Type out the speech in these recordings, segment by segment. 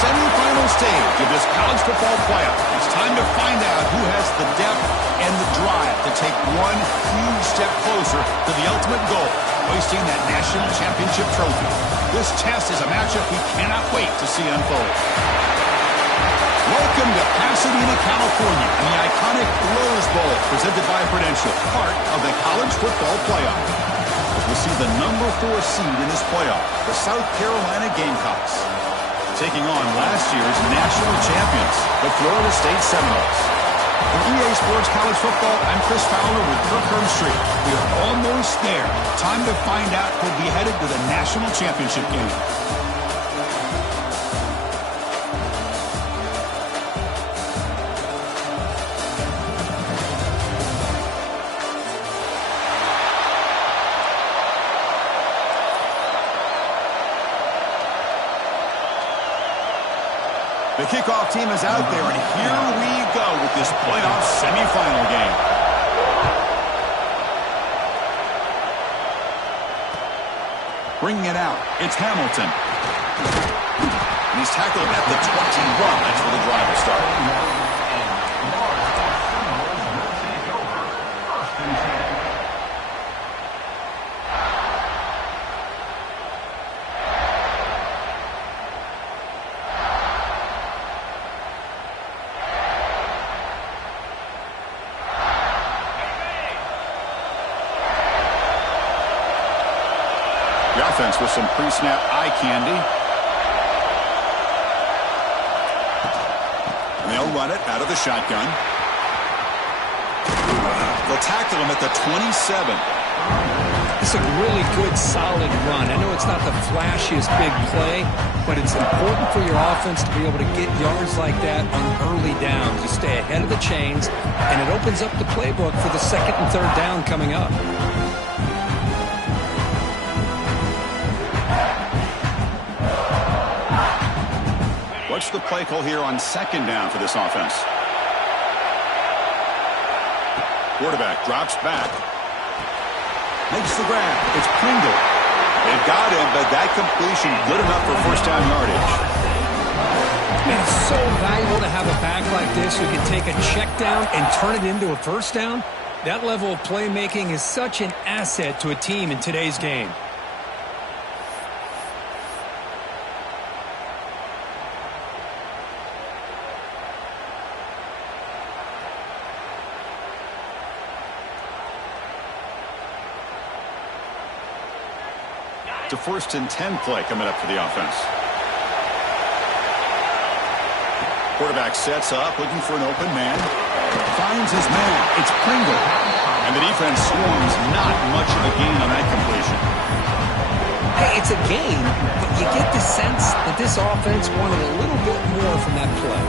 semifinal stage of this college football playoff. It's time to find out who has the depth and the drive to take one huge step closer to the ultimate goal, hoisting that national championship trophy. This test is a matchup we cannot wait to see unfold. Welcome to Pasadena, California, and the iconic Rose Bowl presented by Prudential, part of the college football playoff. As we'll see the number 4 seed in this playoff, the South Carolina Gamecocks, taking on last year's national champions, the Florida State Seminoles. For EA Sports College Football, I'm Chris Fowler with Kirk Herbstreit. We are almost there. Time to find out who'll be headed to the national championship game. The kickoff team is out there, and here we go with this playoff semifinal game. Bringing it out, it's Hamilton. And he's tackled at the 21. That's where the drive will start. The offense with some pre-snap eye candy. And they'll run it out of the shotgun. They'll tackle him at the 27. It's a really good, solid run. I know it's not the flashiest big play, but it's important for your offense to be able to get yards like that on early downs. You stay ahead of the chains, and it opens up the playbook for the second and third down coming up. What's the play call here on second down for this offense? Quarterback drops back. Makes the grab. It's Pringle. They've got him, but that completion good enough for first down yardage. Man, it's so valuable to have a back like this who can take a check down and turn it into a first down. That level of playmaking is such an asset to a team in today's game. To first and 10 play coming up for the offense. Quarterback sets up, looking for an open man. Finds his man. It's Pringle. And the defense swarms. Not much of a gain on that completion. Hey, it's a gain, but you get the sense that this offense wanted a little bit more from that play.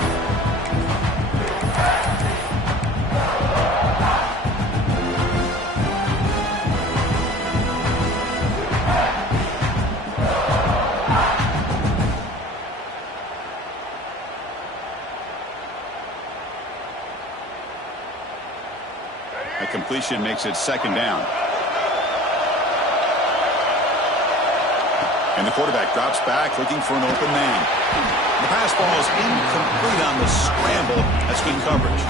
Completion makes it second down. And the quarterback drops back looking for an open man. The pass ball is incomplete on the scramble. That's good coverage.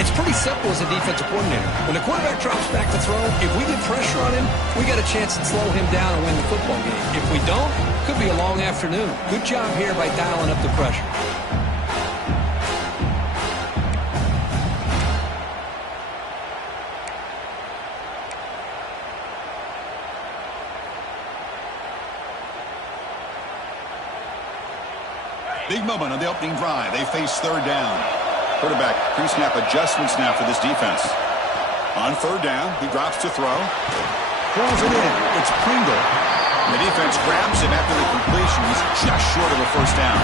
It's pretty simple as a defensive coordinator. When the quarterback drops back to throw, if we get pressure on him, we got a chance to slow him down and win the football game. If we don't, it could be a long afternoon. Good job here by dialing up the pressure. Big moment on the opening drive. They face third down. Quarterback pre-snap adjustments now for this defense. On third down, he drops to throw. Pulls it in. It's Pringle. And the defense grabs him after the completion. He's just short of a first down.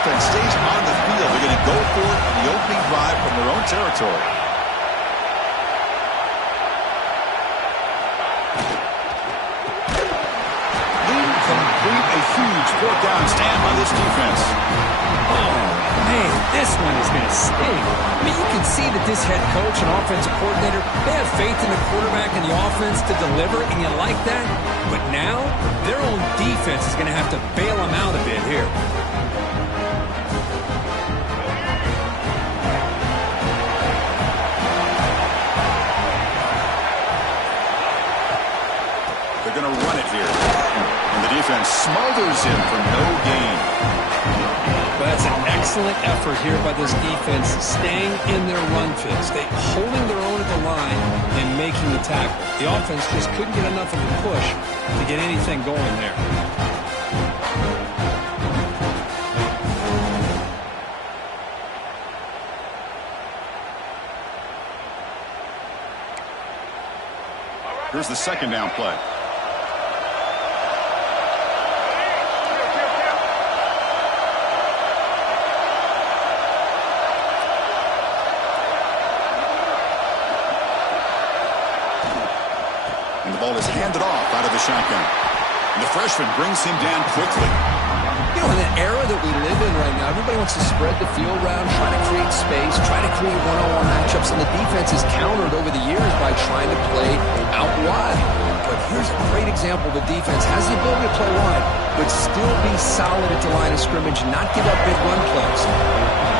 Offense stays on the field. They're going to go for it on the opening drive from their own territory. A huge fourth down stand by this defense. Oh, man, this one is going to sting. I mean, you can see that this head coach and offensive coordinator, they have faith in the quarterback and the offense to deliver, and you like that. But now, their own defense is going to have to bail them out a bit here. slithers him for no gain. But that's an excellent effort here by this defense, staying in their run fix. They holding their own at the line and making the tackle. The offense just couldn't get enough of a push to get anything going there. Here's the second down play. And the ball is handed off out of the shotgun. And the freshman brings him down quickly. You know, in the era that we live in right now, everybody wants to spread the field around, try to create space, try to create one-on-one matchups, and the defense is countered over the years by trying to play out wide. But here's a great example. The defense has the ability to play wide, but still be solid at the line of scrimmage, not give up big run plays.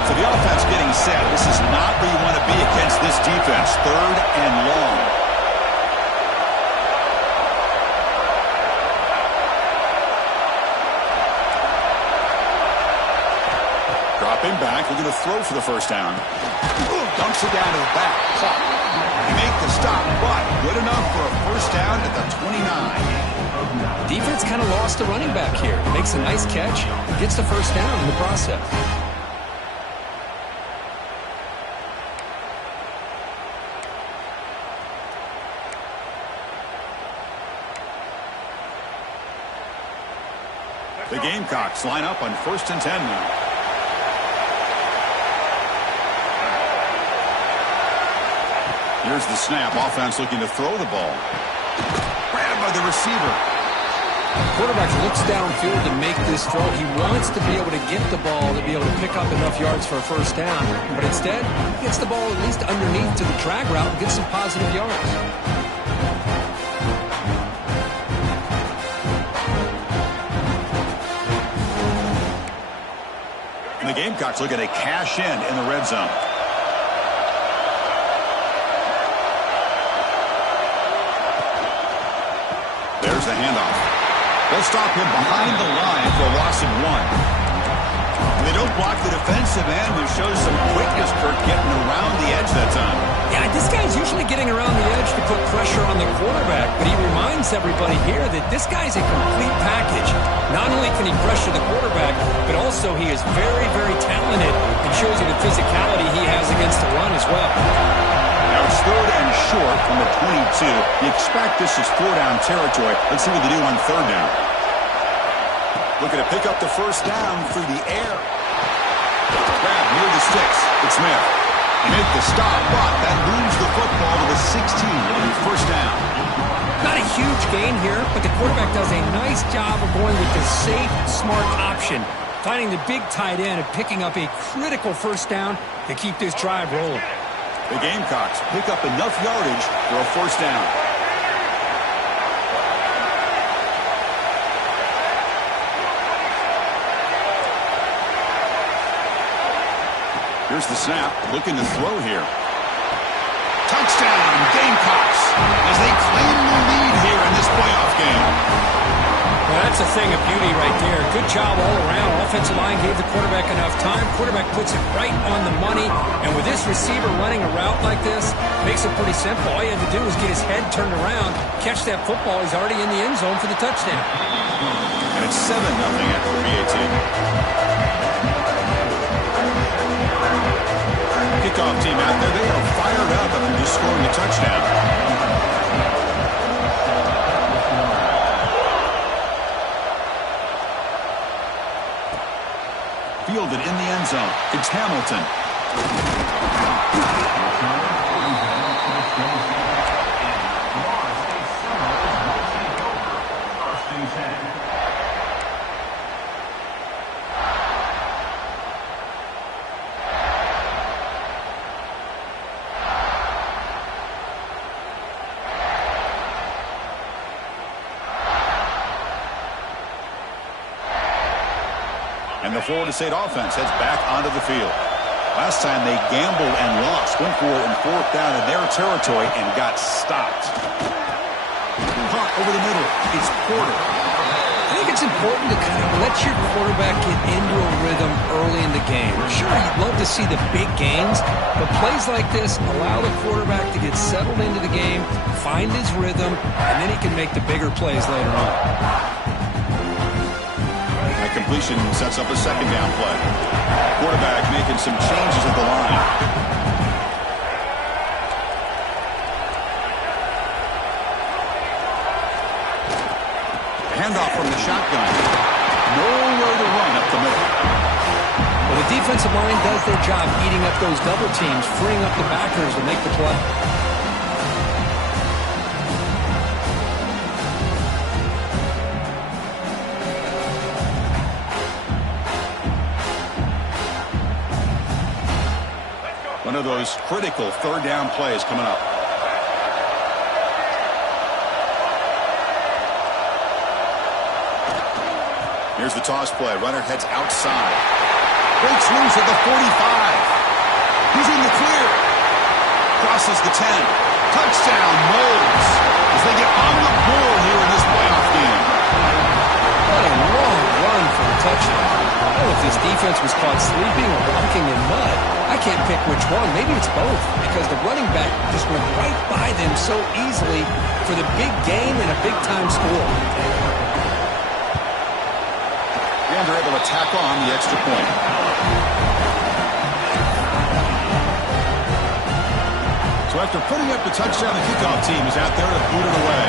So the offense getting set. This is not where you want to be against this defense. 3rd and long. Dropping back, looking to throw for the first down. Dumps it down to the back. Caught. They make the stop, but good enough for a first down at the 29. Defense kind of lost the running back here. Makes a nice catch, gets the first down in the process. The Gamecocks line up on 1st and 10 now. Here's the snap. Offense looking to throw the ball. Grabbed by the receiver. Quarterback looks downfield to make this throw. He wants to be able to get the ball to be able to pick up enough yards for a first down. But instead, he gets the ball at least underneath to the drag route and gets some positive yards. And the Gamecocks looking to cash in the red zone. There's the handoff. They'll stop him behind the line for a loss of 1. They don't block the defensive end, who shows some quickness for getting around the edge that time. Yeah, this guy's usually getting around the edge to put pressure on the quarterback, but he reminds everybody here that this guy's a complete package. Not only can he pressure the quarterback, but also he is very, very talented and shows you the physicality he has against the run as well. Now it's 3rd and short from the 22. You expect this is 4-down territory. Let's see what they do on 3rd down. Looking to pick up the first down through the air. Grab near the sticks. It's Smith. They make the stop, but that moves the football to the 16. It'll be first down. Not a huge gain here, but the quarterback does a nice job of going with the safe, smart option, finding the big tight end and picking up a critical first down to keep this drive rolling. The Gamecocks pick up enough yardage for a first down. Here's the snap, looking to throw here. Touchdown, Gamecocks, as they claim the lead here in this playoff game. Well, that's a thing of beauty right there. Good job all around. Offensive line gave the quarterback enough time. Quarterback puts it right on the money. And with this receiver running a route like this, makes it pretty simple. All you had to do was get his head turned around, catch that football. He's already in the end zone for the touchdown. And it's 7-0 after the PAT. Kickoff team out there, they are fired up after just scoring a touchdown. Fielded in the end zone. It's Hamilton. And the Florida State offense heads back onto the field. Last time they gambled and lost. Went for it in 4th down in their territory and got stopped. Hot over the middle. It's Porter. I think it's important to kind of let your quarterback get into a rhythm early in the game. Sure, you'd love to see the big gains, but plays like this allow the quarterback to get settled into the game, find his rhythm, and then he can make the bigger plays later on. That completion sets up a second down play. Quarterback making some changes at the line. Handoff from the shotgun. Nowhere to run up the middle. Well, the defensive line does their job eating up those double teams, freeing up the backers to make the play. One of those critical third down plays coming up. Here's the toss play. Runner heads outside. Breaks loose at the 45. He's in the clear. Crosses the 10. Touchdown, Moles, as they get on the board here in this playoff game. What a long run for a touchdown. I don't know if this defense was caught sleeping or walking in mud. I can't pick which one. Maybe it's both, because the running back just went right by them so easily for the big game and a big-time score. And they're able to tack on the extra point. So after putting up the touchdown, the kickoff team is out there to boot it away.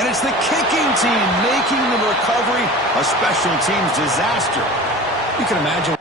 And it's the kicking team making the recovery a special teams disaster. You can imagine.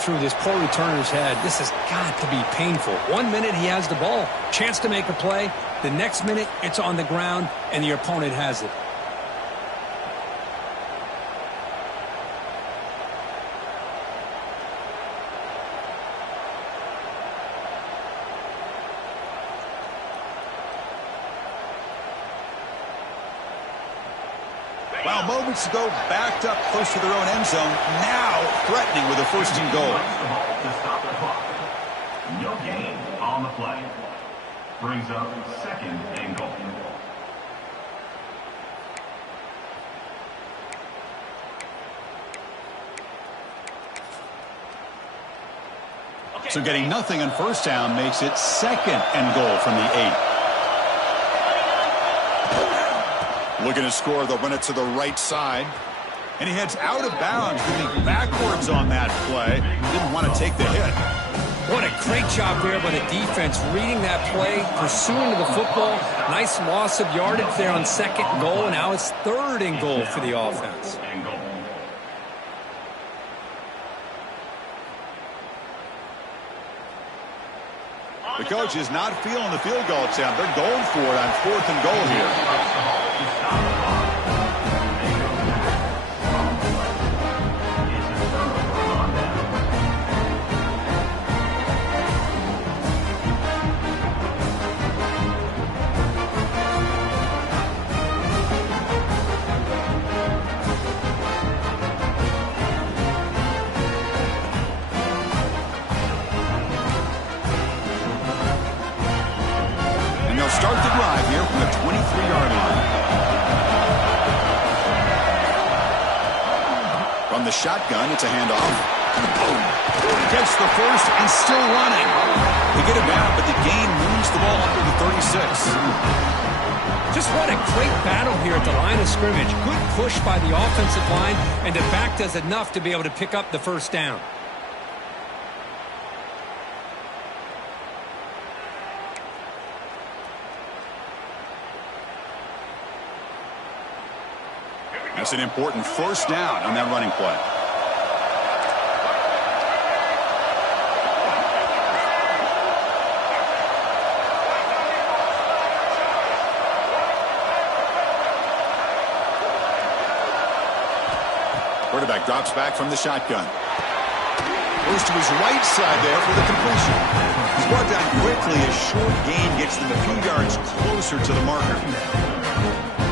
Through this poor returner's head, this has got to be painful. 1 minute he has the ball, chance to make a play. The next minute it's on the ground and the opponent has it. Well, moments ago, backed up close to their own end zone. Now threatening with a first and goal. To stop the clock. No gain on the play. Brings up second and goal. So getting nothing on first down makes it second and goal from the 8. Looking to score, they'll run it to the right side. And he heads out of bounds, moving backwards on that play. Didn't want to take the hit. What a great job there by the defense, reading that play, pursuing the football. Nice loss of yardage there on second and goal, and now it's third and goal for the offense. The coach is not feeling the field goal attempt. They're going for it on fourth and goal here. Start the drive here from the 23-yard line. From the shotgun, it's a handoff. Gets the first and still running. They get him down, but the gain moves the ball under the 36. Just what a great battle here at the line of scrimmage. Good push by the offensive line, and the back does enough to be able to pick up the first down. That's an important first down on that running play. Quarterback drops back from the shotgun. Goes to his right side there for the completion. He's brought down quickly. A short gain gets them a few yards closer to the marker.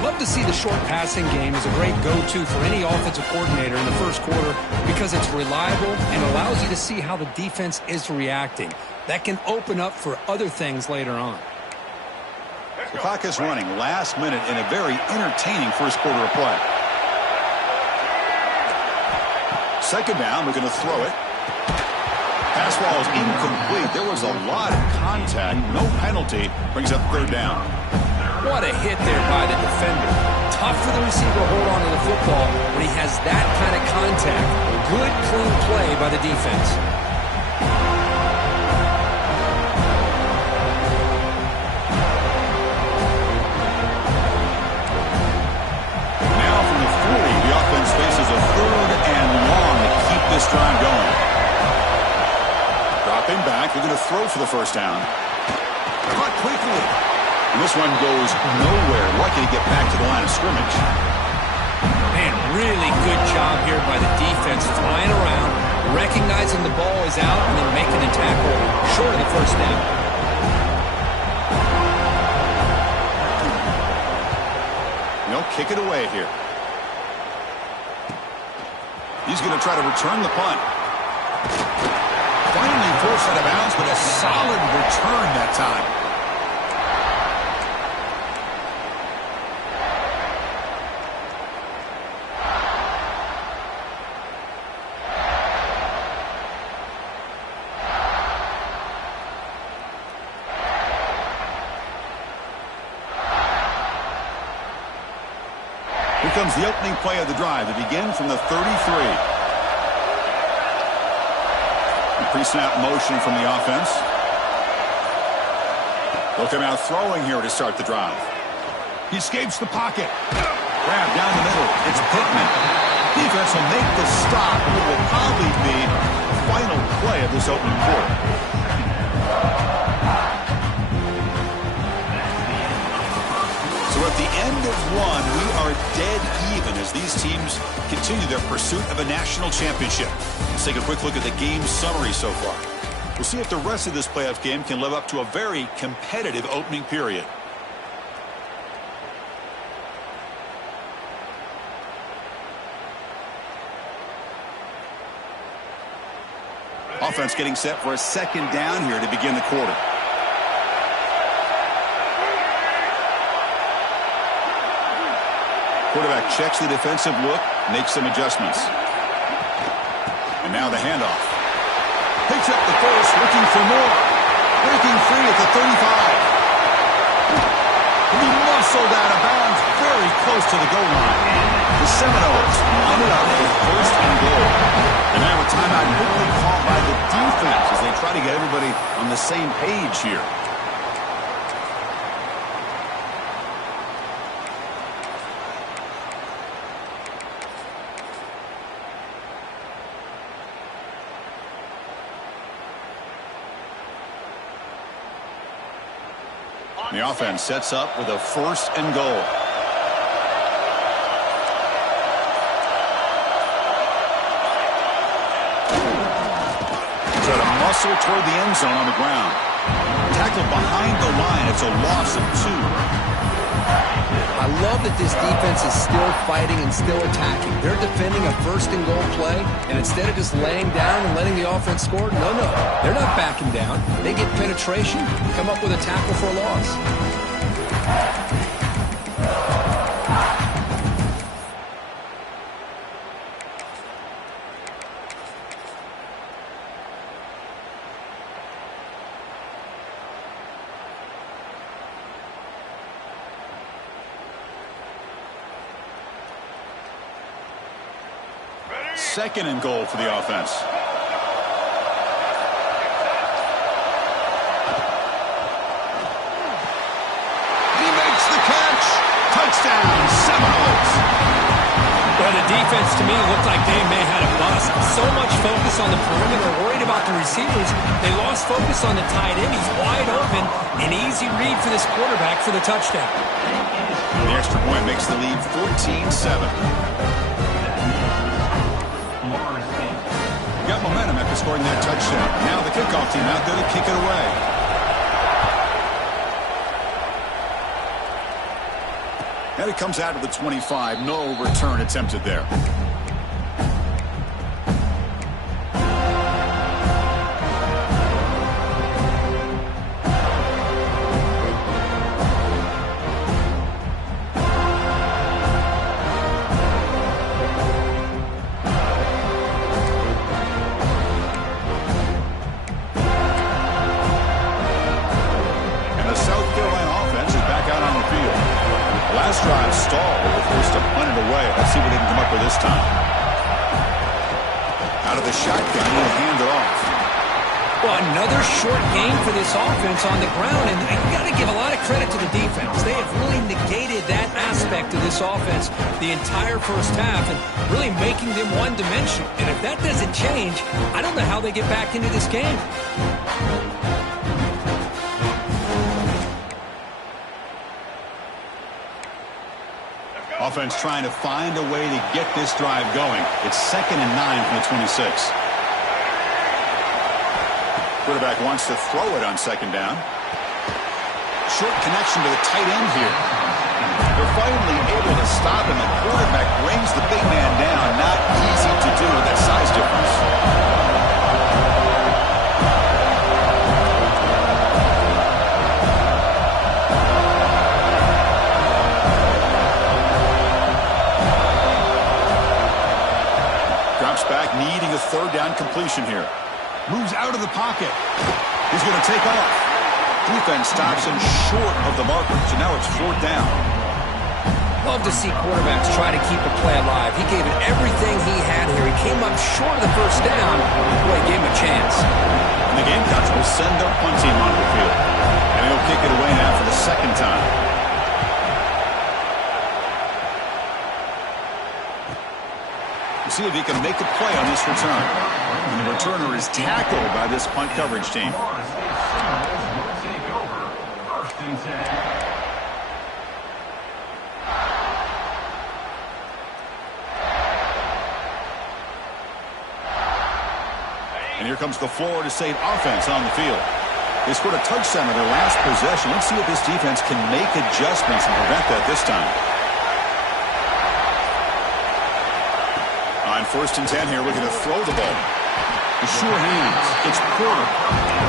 Love to see the short passing game as a great go-to for any offensive coordinator in the first quarter because it's reliable and allows you to see how the defense is reacting. That can open up for other things later on. The clock is running last minute in a very entertaining first quarter of play. Second down, we're going to throw it. Pass ball is incomplete. There was a lot of contact. No penalty. Brings up third down. What a hit there by the defender. Tough for the receiver to hold on to the football when he has that kind of contact. Good, clean play by the defense. Now from the 40, the offense faces a third and long to keep this drive going. Dropping back, they're going to throw for the first down. Caught quickly. And this one goes nowhere. Lucky to get back to the line of scrimmage. Man, really good job here by the defense flying around, recognizing the ball is out, and then making a tackle short of the first down. They'll kick it away here. He's going to try to return the punt. Finally forced out of bounds, but a solid return that time. Here comes the opening play of the drive. They begin from the 33. Pre-snap motion from the offense. They'll come out throwing here to start the drive. He escapes the pocket. Grab down the middle. It's Pittman. Defense will make the stop, and it will probably be the final play of this opening quarter. So at the end of one, we are dead even as these teams continue their pursuit of a national championship. Let's take a quick look at the game summary so far. We'll see if the rest of this playoff game can live up to a very competitive opening period. Offense getting set for a second down here to begin the quarter. Quarterback checks the defensive look, makes some adjustments. And now the handoff. Picks up the first, looking for more. Breaking free at the 35. And he muscled out of bounds very close to the goal line. The Seminoles line it up with first and goal. And now a timeout quickly called by the defense as they try to get everybody on the same page here. The offense sets up with a first and goal. Try to muscle toward the end zone on the ground. Tackled behind the line. It's a loss of 2. I love that this defense is still fighting and still attacking. They're defending a first and goal play, and instead of just laying down and letting the offense score, no, they're not backing down. They get penetration, come up with a tackle for a loss. Second and goal for the offense. He makes the catch. Touchdown, Seminoles. Well, the defense, to me, looked like they may have had a bust. So much focus on the perimeter, worried about the receivers. They lost focus on the tight end. He's wide open. An easy read for this quarterback for the touchdown. The extra point makes the lead 14-7. Got momentum after scoring that touchdown. Now the kickoff team out there to kick it away. And it comes out of the 25. No return attempted there. Last drive stalled. They were forced to punt it away. Let's see what they can come up with this time. Out of the shotgun, he'll hand it off. Well, another short game for this offense on the ground, and you got to give a lot of credit to the defense. They have really negated that aspect of this offense the entire first half and really making them one-dimensional. And if that doesn't change, I don't know how they get back into this game. Offense trying to find a way to get this drive going. It's 2nd and 9 from the 26. Quarterback wants to throw it on 2nd down. Short connection to the tight end here. They're finally able to stop him. The quarterback brings the big man down. Not easy to do with that size difference. Back needing a 3rd down completion here. Moves out of the pocket. He's going to take off. Defense stops him short of the marker. So now it's 4th down. Love to see quarterbacks try to keep a play alive. He gave it everything he had here. He came up short of the 1st down. Boy, he gave him a chance. And the Gamecocks will send their punt team onto the field. And he'll kick it away now for the 2nd time. See if he can make a play on this return. And the returner is tackled by this punt coverage team. And here comes the Florida State offense on the field. They scored a touchdown in their last possession. Let's see if this defense can make adjustments and prevent that this time. On 1st and 10 here, looking to throw the ball. The sure hands. It's Porter.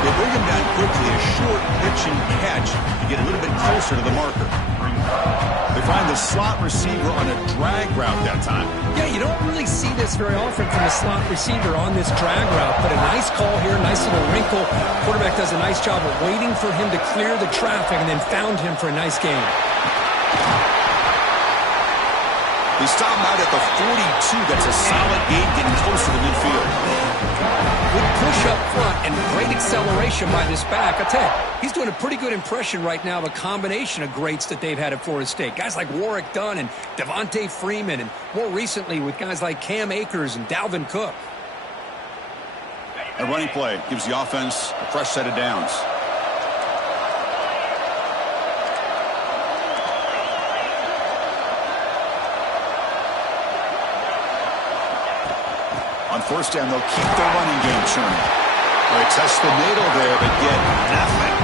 They bring him down quickly. A short pitch and catch to get a little bit closer to the marker. They find the slot receiver on a drag route that time. Yeah, you don't really see this very often from a slot receiver on this drag route, but a nice call here, nice little wrinkle. Quarterback does a nice job of waiting for him to clear the traffic and then found him for a nice gain. They stop him out at the 42. That's a solid gain getting close to the midfield. Good push up front and great acceleration by this back. I tell you, he's doing a pretty good impression right now of a combination of greats that they've had at Florida State. Guys like Warwick Dunn and Devontae Freeman, and more recently with guys like Cam Akers and Dalvin Cook. A running play gives the offense a fresh set of downs. On 1st down, they'll keep their running game churning. They test the middle there, but get nothing.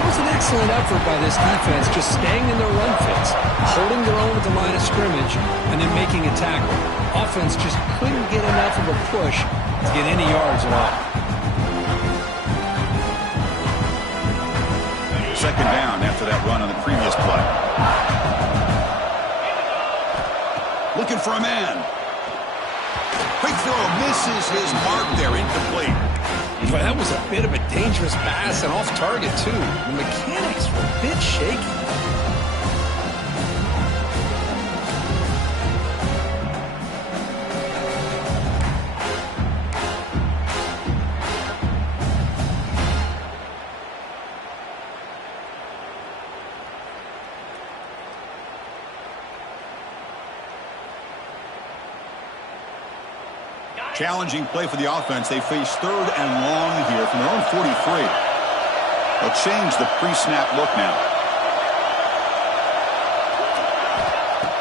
It was an excellent effort by this defense, just staying in their run fits, holding their own at the line of scrimmage, and then making a tackle. Offense just couldn't get enough of a push to get any yards at all. 2nd down after that run on the previous play. Looking for a man. Quick throw, misses his mark there, incomplete. But that was a bit of a dangerous pass and off target, too. The mechanics were a bit shaky. Challenging play for the offense. They face 3rd and long here from their own 43. They'll change the pre-snap look now.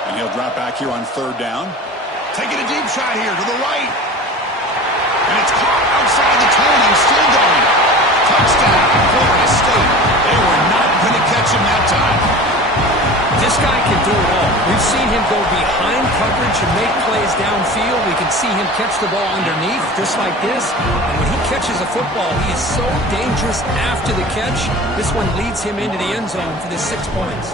And he'll drop back here on 3rd down. Taking a deep shot here to the right. And it's caught outside the 20. Still going. Touchdown, Florida State. They were not going to catch him that time. This guy can do it all. We've seen him go behind coverage and make plays downfield. We can see him catch the ball underneath, just like this. And when he catches a football, he is so dangerous after the catch. This one leads him into the end zone for the 6 points.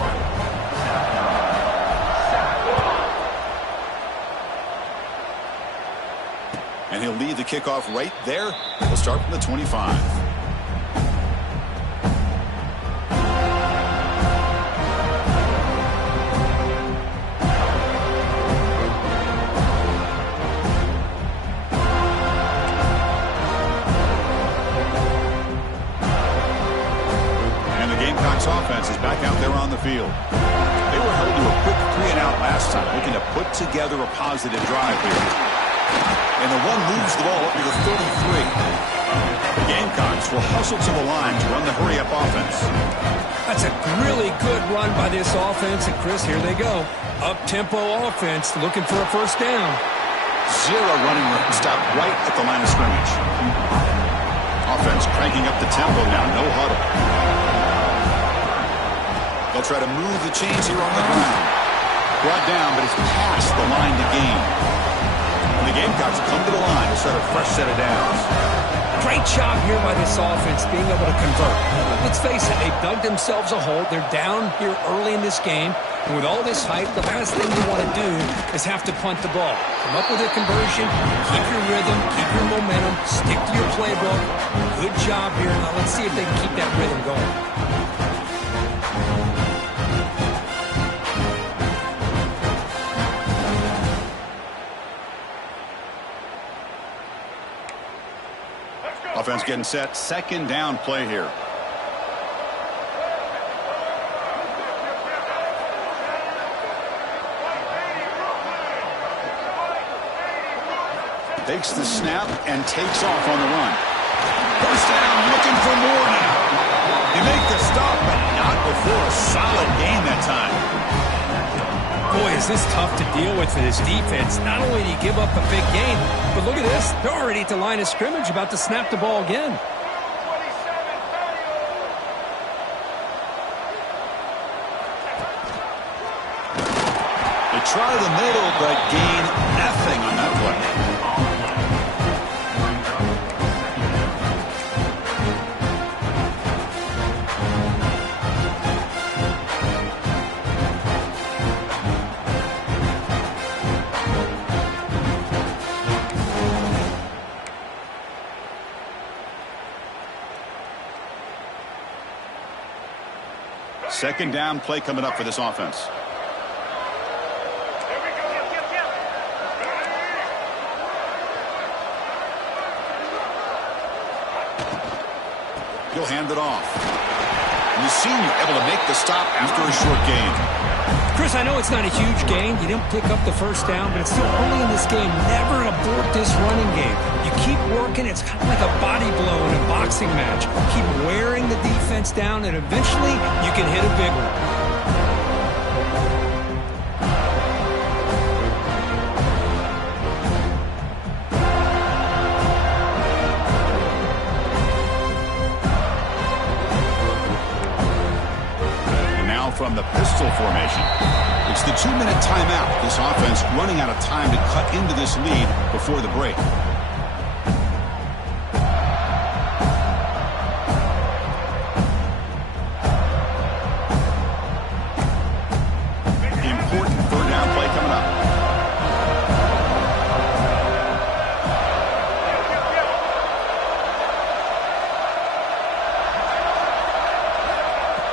And he'll lead the kickoff right there. We'll start from the 25. And the Gamecocks offense is back out there on the field. They were held to a quick 3-and-out last time, looking to put together a positive drive here. And the one moves the ball up to the 33. The Gamecocks will hustle to the line to run the hurry-up offense. That's a really good run by this offense. And, Chris, here they go. Up-tempo offense looking for a first down. 0 running room. Stop right at the line of scrimmage. Offense cranking up the tempo now. No huddle. They'll try to move the chains here on the ground. Brought down, but it's past the line to gain. The Gamecocks come to the line to start a fresh set of downs. Great job here by this offense being able to convert. Let's face it, they've dug themselves a hole. They're down here early in this game. And with all this hype, the last thing you want to do is have to punt the ball. Come up with a conversion, keep your rhythm, keep your momentum, stick to your playbook. Good job here. Now let's see if they can keep that rhythm going. Offense getting set. 2nd down play here. Takes the snap and takes off on the run. First down, looking for more now. You make the stop, but not before a solid gain that time. Boy, is this tough to deal with for this defense. Not only do you give up a big gain, but look at this. They're already at the line of scrimmage, about to snap the ball again. They try the middle, but gain nothing on that play. Second down play coming up for this offense. He'll hand it off. And the senior able to make the stop after a short gain. Chris, I know it's not a huge gain. You didn't pick up the first down, but it's still early in this game. Never abort this running game. You keep working. It's kind of like a body blow in a boxing match. Keep wearing the defense down, and eventually you can hit a big one. From the pistol formation. It's the 2-minute timeout. This offense running out of time to cut into this lead before the break. Important 3rd down play coming up.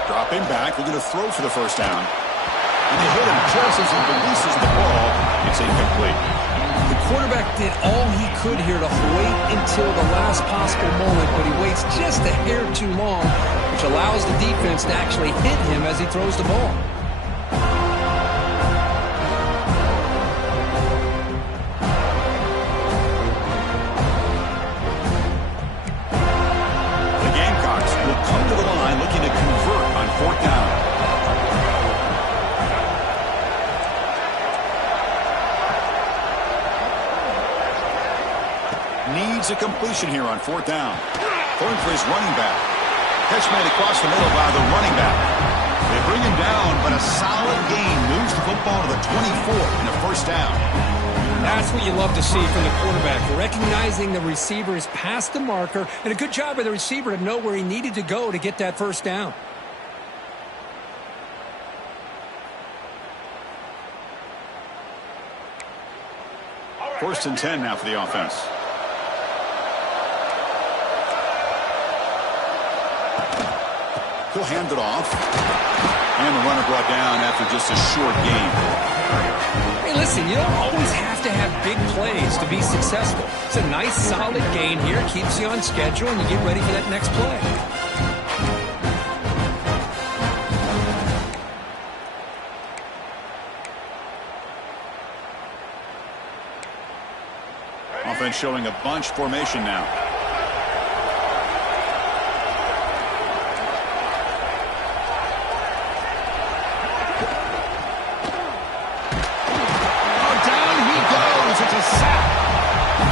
Dropping back, looking to throw for the first down. And they hit him just as he releases the ball. It's incomplete. The quarterback did all he could here to wait until the last possible moment, but he waits just a hair too long, which allows the defense to actually hit him as he throws the ball. fourth down. Needs a completion here on fourth down. Throwing for his running back. Catch made across the middle by the running back. They bring him down, but a solid gain moves the football to the 24 and a first down. That's what you love to see from the quarterback, recognizing the receiver is past the marker, and a good job by the receiver to know where he needed to go to get that first down. First and 10 now for the offense. He'll hand it off. And the runner brought down after just a short game. Hey, listen, you don't always have to have big plays to be successful. It's a nice, solid gain here. Keeps you on schedule, and you get ready for that next play. Offense showing a bunch formation now.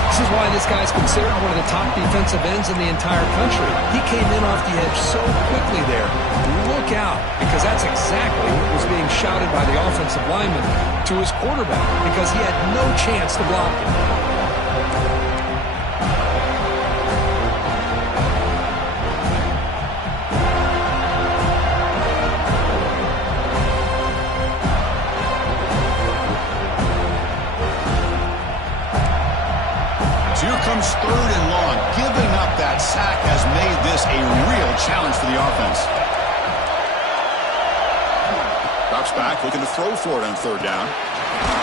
This is why this guy's considered one of the top defensive ends in the entire country. He came in off the edge so quickly there. Look out, because that's exactly what was being shouted by the offensive lineman to his quarterback, because he had no chance to block him. Comes third and long. Giving up that sack has made this a real challenge for the offense. Drops back, looking to throw for it on third down.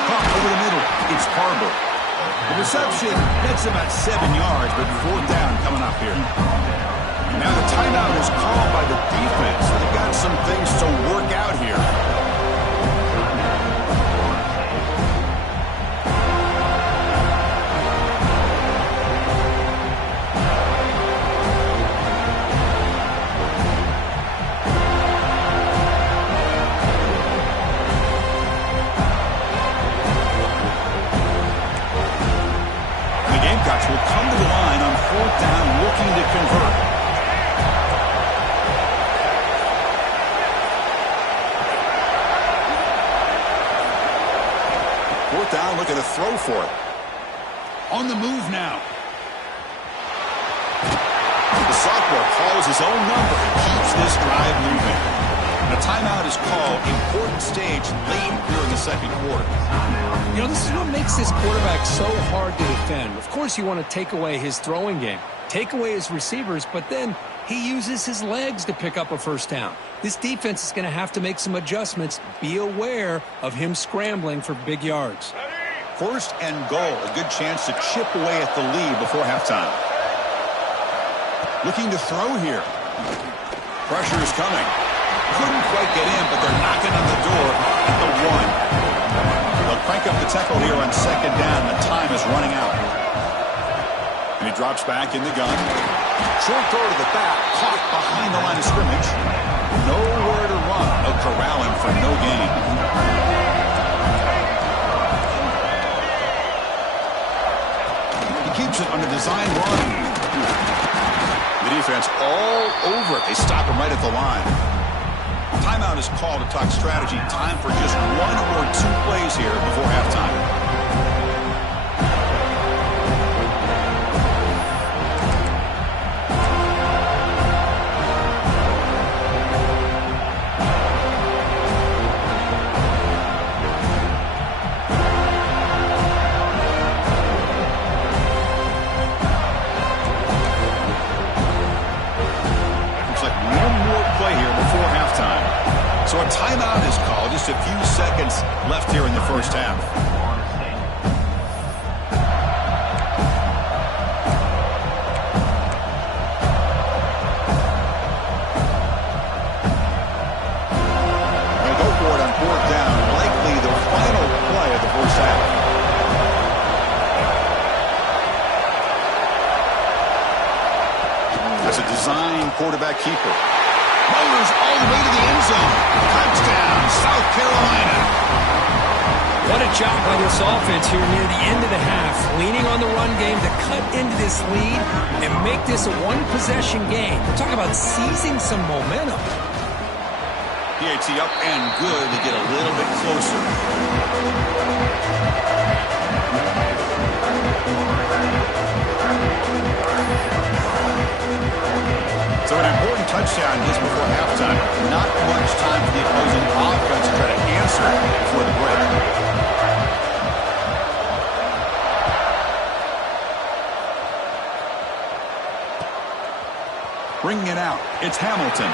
Caught over the middle. It's Barber. The reception gets him at 7 yards, but fourth down coming up here. And now the timeout is called by the defense. They've got some things to work out here. Will come to the line on fourth down, looking to convert. Fourth down, looking to throw for it. On the move now. The sophomore calls his own number and keeps this drive moving. And a timeout is called. Important stage late here in the second quarter. You know, this is what makes this quarterback so hard to defend. Of course, you want to take away his throwing game, take away his receivers, but then he uses his legs to pick up a first down. This defense is going to have to make some adjustments. Be aware of him scrambling for big yards. First and goal, a good chance to chip away at the lead before halftime. Looking to throw here. Pressure is coming. Couldn't quite get in, but they're knocking on the door at the 1. They'll crank up the tempo here on second down. The time is running out. And he drops back in the gun. Short throw to the back. Caught behind the line of scrimmage. Nowhere to run. They'll corral him for no gain. He keeps it on a design run. The defense all over it. They stop him right at the line. Timeout is called to talk strategy. Time for just 1 or 2 plays here before halftime. So a timeout is called. Just a few seconds left here in the first half. They'll go for it on fourth down. Likely the final play of the first half. That's a design quarterback keeper. Motors all the way to the end zone. Touchdown, South Carolina. What a job by this offense here near the end of the half, leaning on the run game to cut into this lead and make this a one-possession game. Talk about seizing some momentum. PAT up and good to get a little bit closer. So an important touchdown just before halftime. Not much time for the opposing offense to try to answer before the break. Bringing it out, it's Hamilton.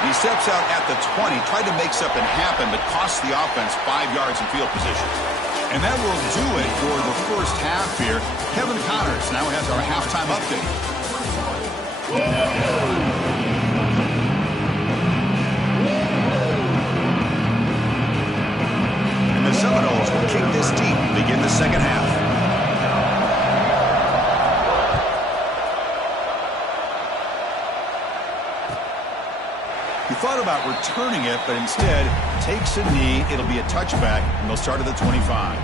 He steps out at the 20, tried to make something happen, but cost the offense 5 yards in field position. And that will do it for the first half here. Kevin Connors now has our halftime update. And the Seminoles will kick this deep to begin the second half. He thought about returning it, but instead takes a knee. It'll be a touchback, and they'll start at the 25.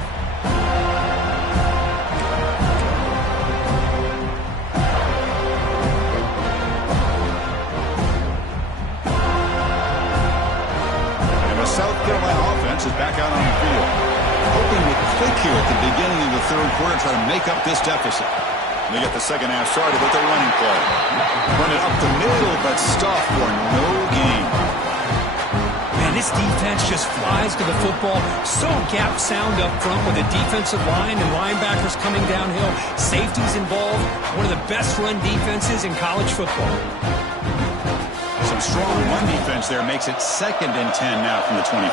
And the South Carolina offense is back out on the field. Hoping to click here at the beginning of the third quarter, try to make up this deficit. They get the second half started with a running play. Run it up the middle, but stuffed for no gain. Man, this defense just flies to the football. So gap sound up front with a defensive line and linebackers coming downhill. Safeties involved. One of the best run defenses in college football. Some strong run defense there makes it 2nd and 10 now from the 25.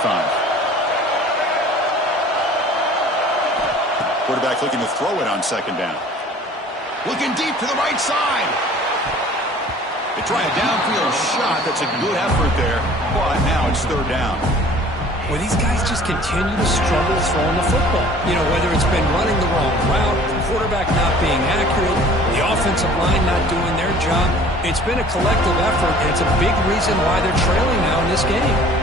Quarterback looking to throw it on 2nd down. Looking deep to the right side. They try a downfield shot. That's a good effort there, but now it's 3rd down. Well, these guys just continue to struggle throwing the football. You know, whether it's been running the wrong route, the quarterback not being accurate, the offensive line not doing their job. It's been a collective effort, and it's a big reason why they're trailing now in this game.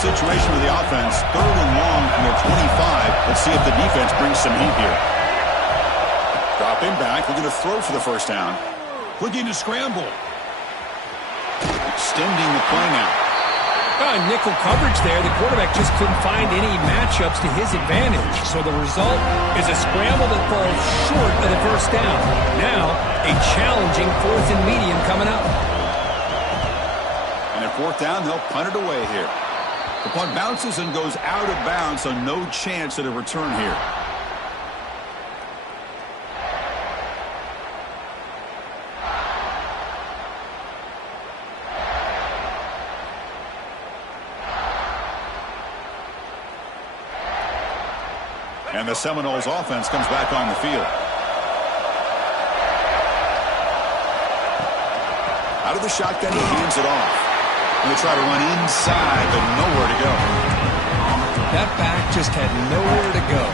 Situation with the offense, 3rd and long from their 25. Let's see if the defense brings some heat here. Dropping back, looking to throw for the 1st down. Looking to scramble. Extending the play now. Nickel coverage there. The quarterback just couldn't find any matchups to his advantage. So the result is a scramble that falls short of the 1st down. Now, a challenging 4th and medium coming up. And at 4th down, they'll punt it away here. The punt bounces and goes out of bounds, so no chance at a return here. And the Seminoles offense comes back on the field. Out of the shotgun, he hands it off. And they try to run inside, but nowhere to go. That back just had nowhere to go.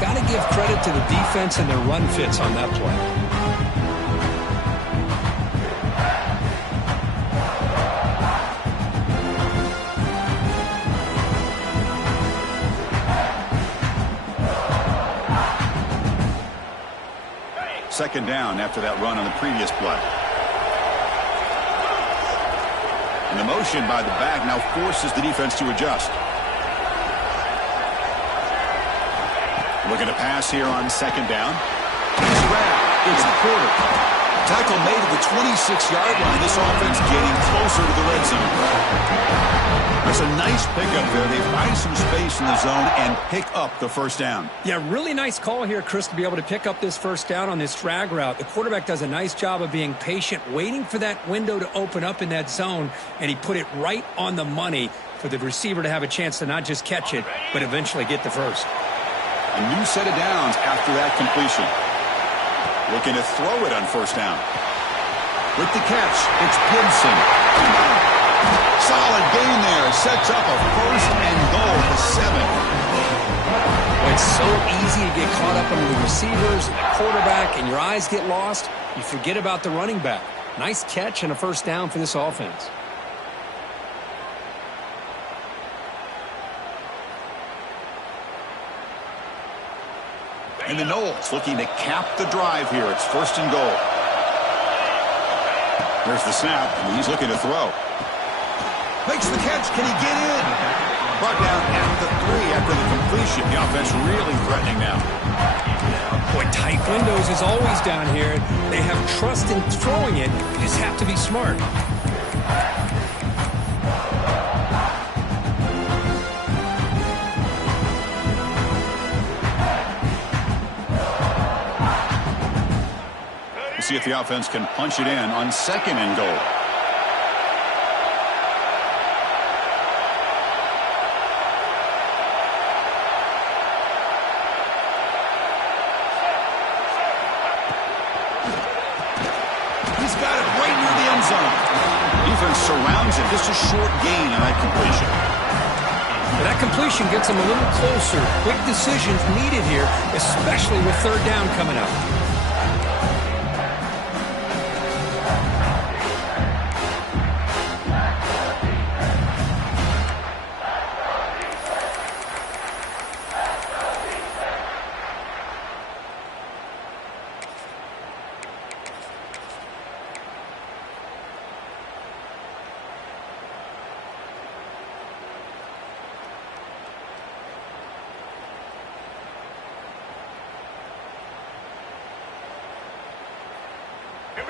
Got to give credit to the defense and their run fits on that play. Second down after that run on the previous play. And the motion by the back now forces the defense to adjust. Looking to pass here on 2nd down. He's wrapped. It's Porter. Tackle made at the 26-yard line. This offense getting closer to the red zone. That's a nice pickup there. They find some space in the zone and pick up the 1st down. Yeah, really nice call here, Chris, to be able to pick up this 1st down on this drag route. The quarterback does a nice job of being patient, waiting for that window to open up in that zone, and he put it right on the money for the receiver to have a chance to not just catch it, but eventually get the 1st. A new set of downs after that completion. Looking to throw it on 1st down. With the catch, it's Gibson. Solid gain there. Sets up a first and goal to 7. Well, it's so easy to get caught up under the receivers and the quarterback, and your eyes get lost. You forget about the running back. Nice catch and a first down for this offense. And the Noles looking to cap the drive here. It's first and goal. There's the snap, and he's looking to throw. Makes the catch. Can he get in? Brought down at the 3 after the completion. The offense really threatening now. Boy, tight windows is always down here. They have trust in throwing it. You just have to be smart. We'll see if the offense can punch it in on second and goal. He's got it right near the end zone. Defense surrounds it. Just a short gain on that completion. But that completion gets him a little closer. Quick decisions needed here, especially with third down coming up.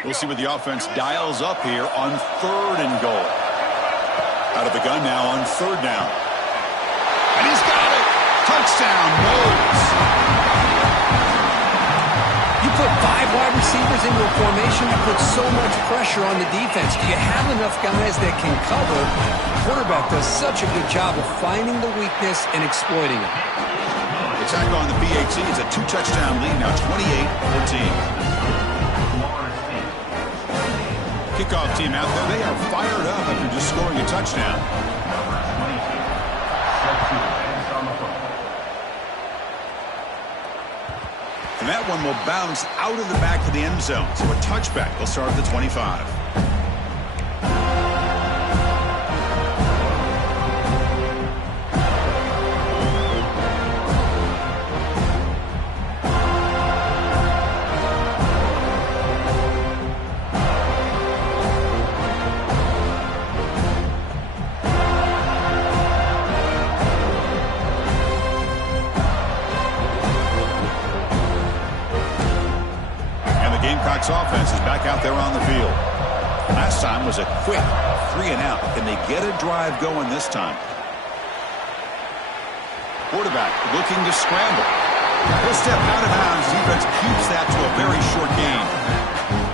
We'll see what the offense dials up here on third and goal. Out of the gun now on third down. And he's got it. Touchdown, Noles. You put 5 wide receivers into a formation, you put so much pressure on the defense. Do you have enough guys that can cover? The quarterback does such a good job of finding the weakness and exploiting it. Attack on the PAT is a 2-touchdown lead now, 28-14. Kickoff team out there. They are fired up after just scoring a touchdown. And that one will bounce out of the back of the end zone. So a touchback will start at the 25. Offense is back out there on the field. Last time was a quick 3 and out. Can they get a drive going this time? Quarterback looking to scramble. He'll step out of bounds. Defense keeps that to a very short gain.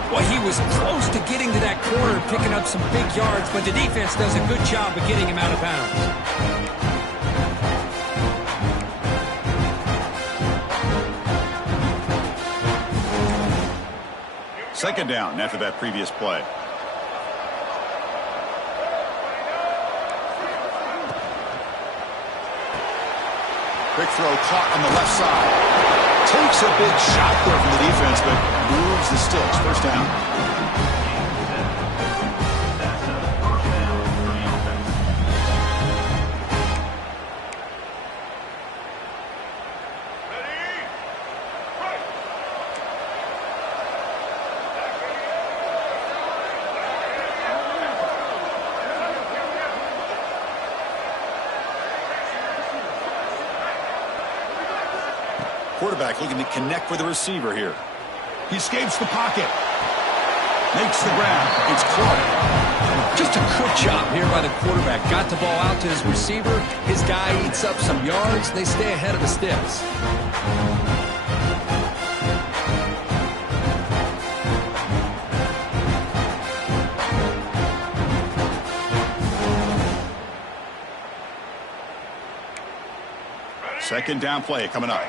Well, he was close to getting to that corner, picking up some big yards, but the defense does a good job of getting him out of bounds. Second down after that previous play. Quick throw caught on the left side. Takes a big shot there from the defense, but moves the sticks. First down. Quarterback looking to connect with the receiver here. He escapes the pocket. Makes the ground. It's Clark. Just a good job here by the quarterback. Got the ball out to his receiver. His guy eats up some yards. They stay ahead of the sticks. Second down play coming up.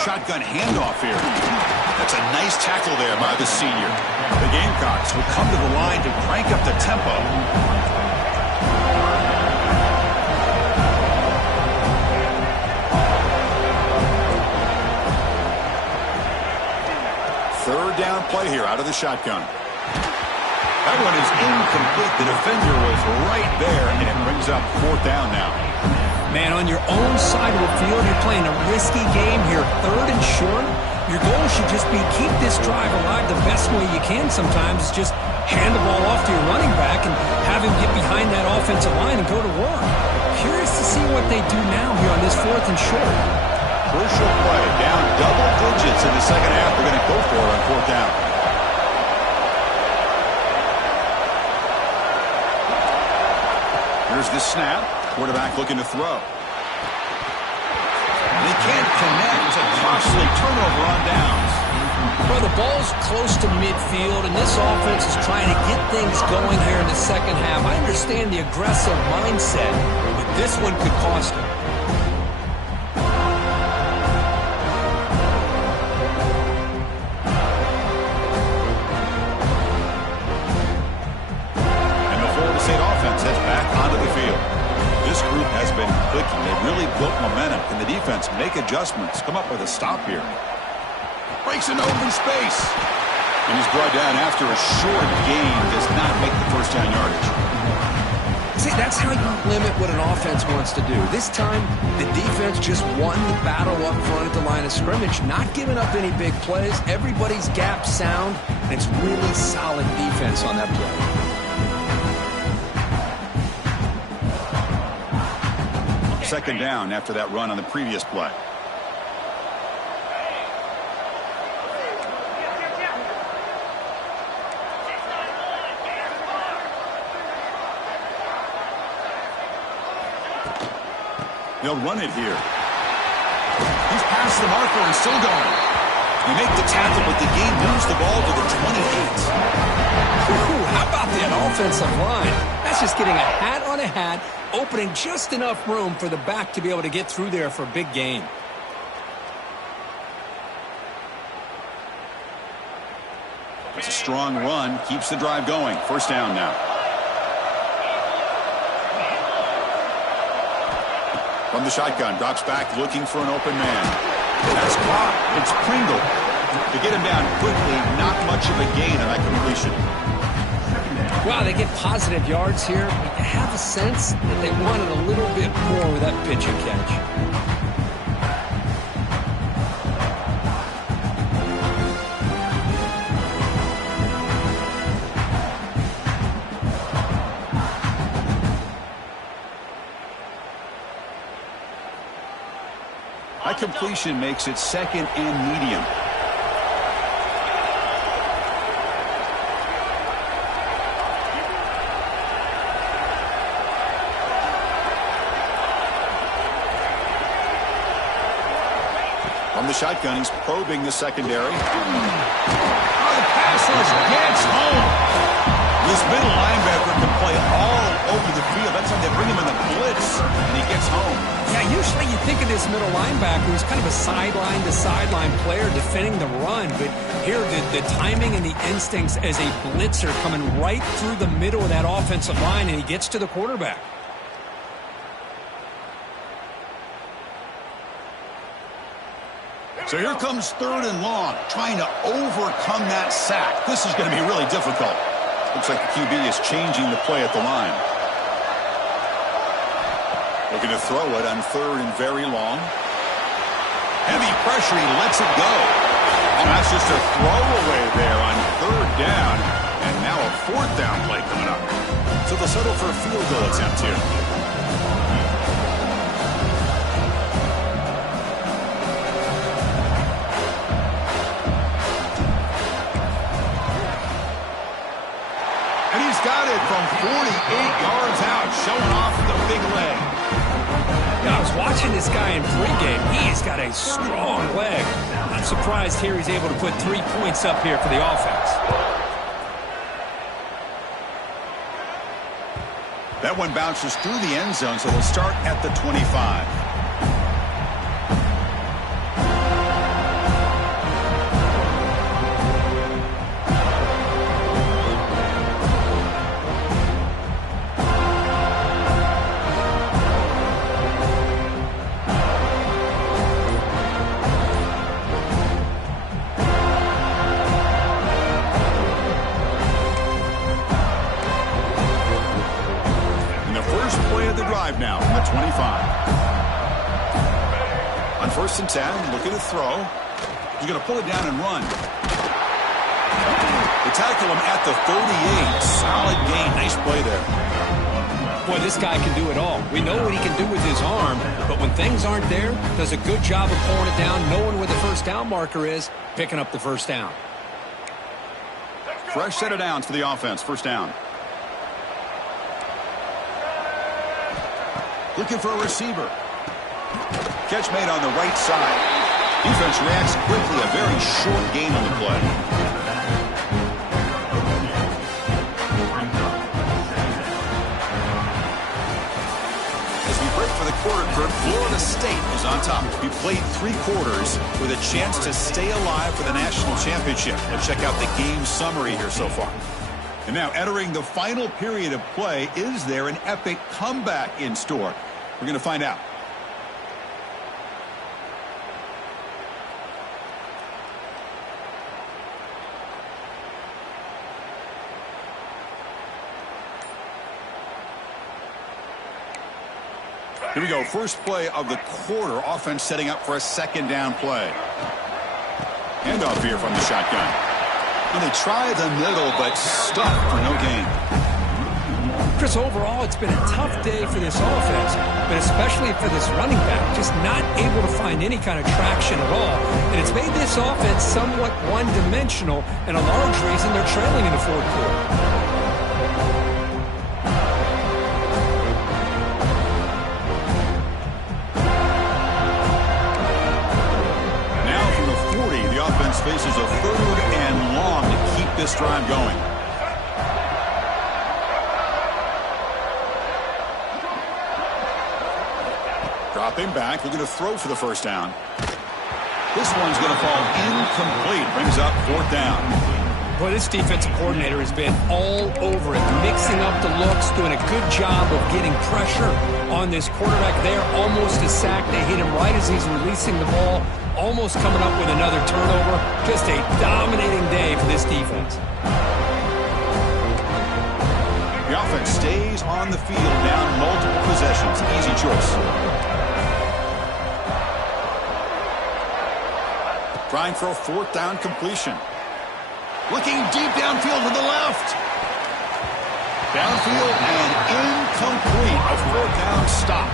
shotgun handoff here. That's a nice tackle there by the senior. The Gamecocks will come to the line to crank up the tempo. Third down play here out of the shotgun. That one is incomplete. The defender was right there, and it brings up fourth down now. Man, on your own side of the field, you're playing a risky game here. Third and short. Your goal should just be keep this drive alive the best way you can sometimes. Is just hand the ball off to your running back and have him get behind that offensive line and go to work. Curious to see what they do now here on this fourth and short. Crucial play. Down double digits in the second half. They're going to go for it on fourth down. Here's the snap. Quarterback looking to throw. They can't connect. It's a costly turnover on downs. Well, the ball's close to midfield, and this offense is trying to get things going here in the second half. I understand the aggressive mindset, but this one could cost them. And the Florida State offense heads back onto the field. This group has been clicking. They've really built momentum. Can the defense make adjustments? Come up with a stop here. Breaks into open space. And he's brought down after a short gain. Does not make the first down yardage. See, that's how you limit what an offense wants to do. This time, the defense just won the battle up front at the line of scrimmage, not giving up any big plays. Everybody's gap sound, and it's really solid defense on that play. Second down after that run on the previous play. They'll run it here. He's past the marker and still going. You make the tackle, but the game moves the ball to the 28. Ooh, how about that offensive line? That's just getting a hat on a hat, opening just enough room for the back to be able to get through there for a big gain. It's a strong run, keeps the drive going. First down now. From the shotgun, drops back looking for an open man. That's caught. It's Pringle. To get him down quickly, not much of a gain on that completion. Wow, they get positive yards here. You have a sense that they wanted a little bit more with that pitch and catch. That completion makes it second and medium. From the shotgun, he's probing the secondary. Oh, the pass rush gets home. This middle linebacker can play all over the field. That's how they bring him in the blitz, and he gets home. Yeah, usually you think of this middle linebacker who's kind of a sideline-to-sideline player defending the run, but here the timing and the instincts as a blitzer coming right through the middle of that offensive line, and he gets to the quarterback. So here comes third and long, trying to overcome that sack. This is going to be really difficult. Looks like the QB is changing the play at the line. Looking to throw it on third and very long. Heavy pressure, he lets it go. And that's just a throwaway there on third down. And now a fourth down play coming up. So they'll settle for a field goal attempt here. Got it from 48 yards out, showing off the big leg. Yeah, I was watching this guy in pregame. He's got a strong leg. Not surprised here he's able to put 3 points up here for the offense. That one bounces through the end zone, so they'll start at the 25. drive now from the 25. On 1st and 10, looking to throw. He's going to pull it down and run. They tackle him at the 38. Solid gain. Nice play there. Boy, this guy can do it all. We know what he can do with his arm, but when things aren't there, does a good job of pulling it down, knowing where the first down marker is, picking up the first down. Fresh set of downs for the offense. First down. Looking for a receiver. Catch made on the right side. Defense reacts quickly. A very short gain on the play. As we break for the quarter, Kurt, Florida State is on top. We played 3 quarters with a chance to stay alive for the national championship. Let's check out the game summary here so far. And now entering the final period of play, is there an epic comeback in store? We're going to find out. Here we go. First play of the quarter. Offense setting up for a second down play. Handoff here from the shotgun. And they try the middle, but stuck for no gain. Chris, overall, it's been a tough day for this offense, but especially for this running back, just not able to find any kind of traction at all. And it's made this offense somewhat one-dimensional, and a large reason they're trailing in the fourth quarter. Faces a 3rd and long to keep this drive going. Dropping back, looking to throw for the first down. This one's going to fall incomplete. Brings up 4th down. Boy, this defensive coordinator has been all over it, mixing up the looks, doing a good job of getting pressure on this quarterback there. Almost a sack. They hit him right as he's releasing the ball. Almost coming up with another turnover. Just a dominating day for this defense. The offense stays on the field, down multiple possessions. Easy choice. Trying for a 4th down completion. Looking deep downfield to the left. Downfield and incomplete. A 4th down stop.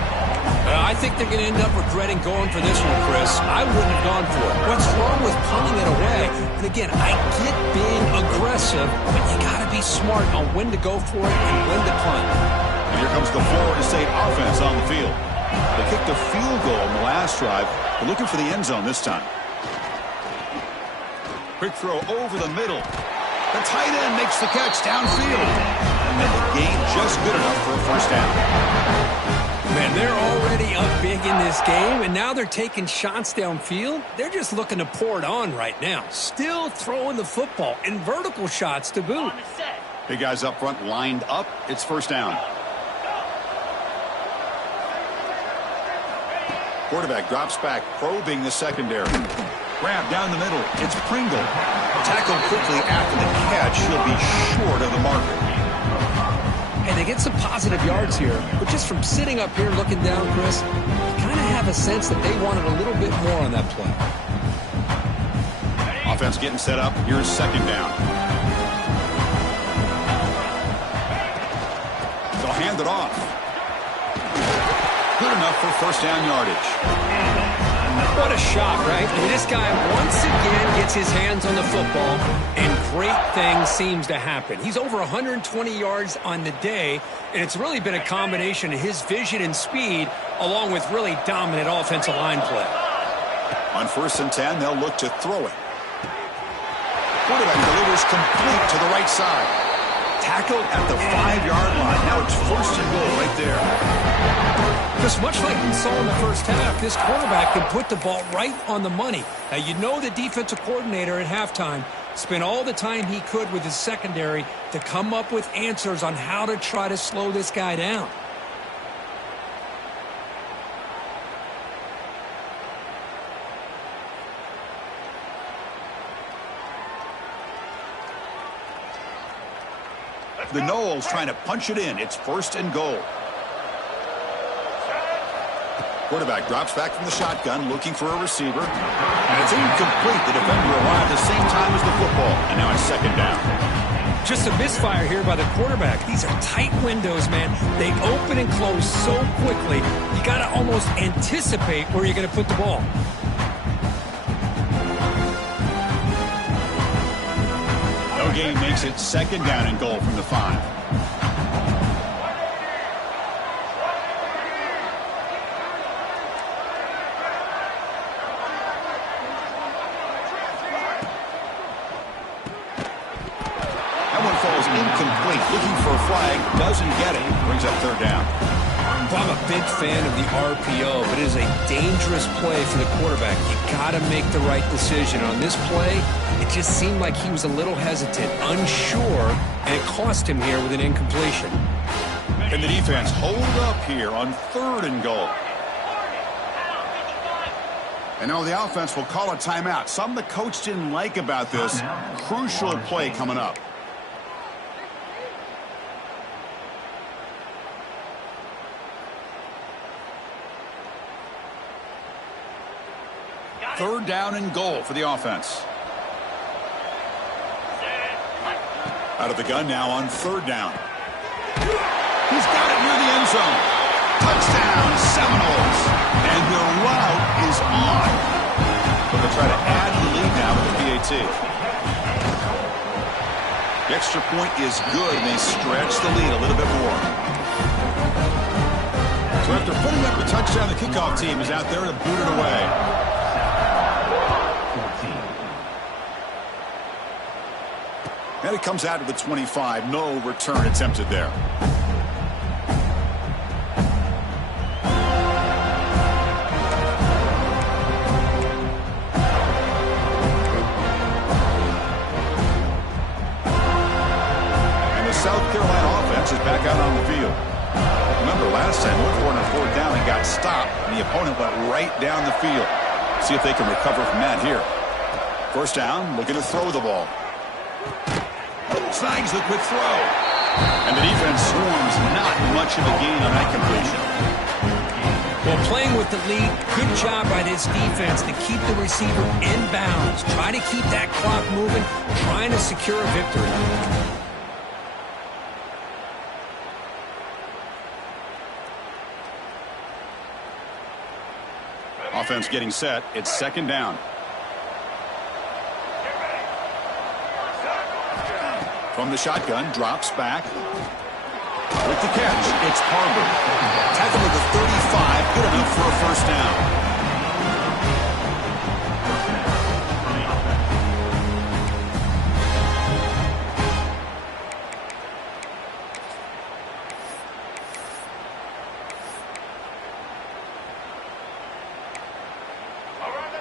I think they're going to end up regretting going for this one, Chris. I wouldn't have gone for it. What's wrong with punting it away? And again, I get being aggressive, but you got to be smart on when to go for it and when to punt. And here comes the Florida State offense on the field. They kicked a field goal in the last drive. They're looking for the end zone this time. Quick throw over the middle. The tight end makes the catch downfield. And the gain just good enough for a first down. Man, they're already up big in this game, and now they're taking shots downfield. They're just looking to pour it on right now. Still throwing the football, and vertical shots to boot. Big guys up front lined up. It's first down. Quarterback drops back, probing the secondary. Grab down the middle. It's Pringle. Tackled quickly after the catch. He'll be short of the marker. And they get some positive yards here, but just from sitting up here looking down, Chris, you kind of have a sense that they wanted a little bit more on that play. Offense getting set up. Here's second down. They'll hand it off. Good enough for first down yardage. What a shot, right? I mean, this guy once again gets his hands on the football, and great things seems to happen. He's over 120 yards on the day, and it's really been a combination of his vision and speed, along with really dominant offensive line play. On 1st and 10, they'll look to throw it. Quarterback delivers complete to the right side. Tackled at the 5-yard line. Now it's 1st and goal right there. Because much like we saw in the first half, this quarterback can put the ball right on the money. Now, you know the defensive coordinator at halftime spent all the time he could with his secondary to come up with answers on how to try to slow this guy down. The Noles trying to punch it in. It's 1st and goal. Quarterback drops back from the shotgun, looking for a receiver. And it's incomplete. The defender arrived at the same time as the football. And now it's second down. Just a misfire here by the quarterback. These are tight windows, man. They open and close so quickly. You got to almost anticipate where you're going to put the ball. No gain makes it second down and goal from the 5. Incomplete. Looking for a flag. Doesn't get it. Brings up third down. I'm a big fan of the RPO, but it is a dangerous play for the quarterback. You got to make the right decision. On this play, it just seemed like he was a little hesitant, unsure, and it cost him here with an incompletion. And the defense hold up here on third and goal. And now the offense will call a timeout. Something the coach didn't like about this. Crucial play coming up. Third down and goal for the offense. Out of the gun now on third down. He's got it near the end zone. Touchdown, Seminoles. And the route is on. But they'll try to add to the lead now with the PAT. The extra point is good, and they stretch the lead a little bit more. So after putting up the touchdown, the kickoff team is out there to boot it away. And it comes out to the 25. No return attempted there. And the South Carolina offense is back out on the field. Remember, last time looked for it on fourth down and got stopped, and the opponent went right down the field. See if they can recover from that here. First down, looking to throw the ball. Snags the quick throw. And the defense swarms. Not much of a gain on that completion. Well, playing with the lead, good job by this defense to keep the receiver in bounds. Try to keep that clock moving, trying to secure a victory. Offense getting set. It's second down. From the shotgun, drops back. With the catch, it's Harbor. Tackle to the 35, good enough for a first down.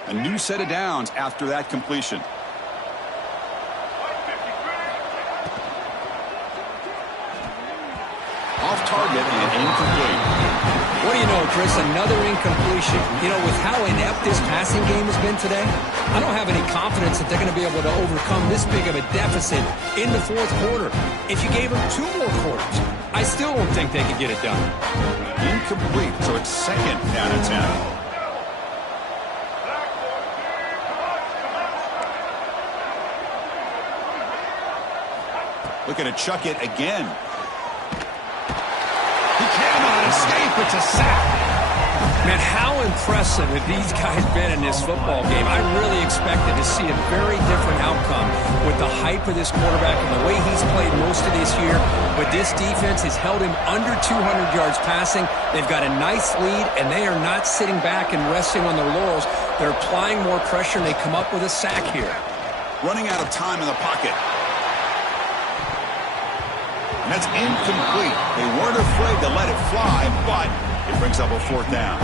A new set of downs after that completion. Off target and incomplete. What do you know, Chris? Another incompletion. You know, with how inept this passing game has been today, I don't have any confidence that they're going to be able to overcome this big of a deficit in the fourth quarter. If you gave them 2 more quarters, I still don't think they could get it done. Incomplete, so it's second down and 10. Looking to chuck it again. He cannot escape. It's a sack. Man, how impressive have these guys been in this football game? I really expected to see a very different outcome with the hype of this quarterback and the way he's played most of this year. But this defense has held him under 200 yards passing. They've got a nice lead, and they are not sitting back and resting on their laurels. They're applying more pressure, and they come up with a sack here. Running out of time in the pocket. And that's incomplete. They weren't afraid to let it fly, but it brings up a fourth down.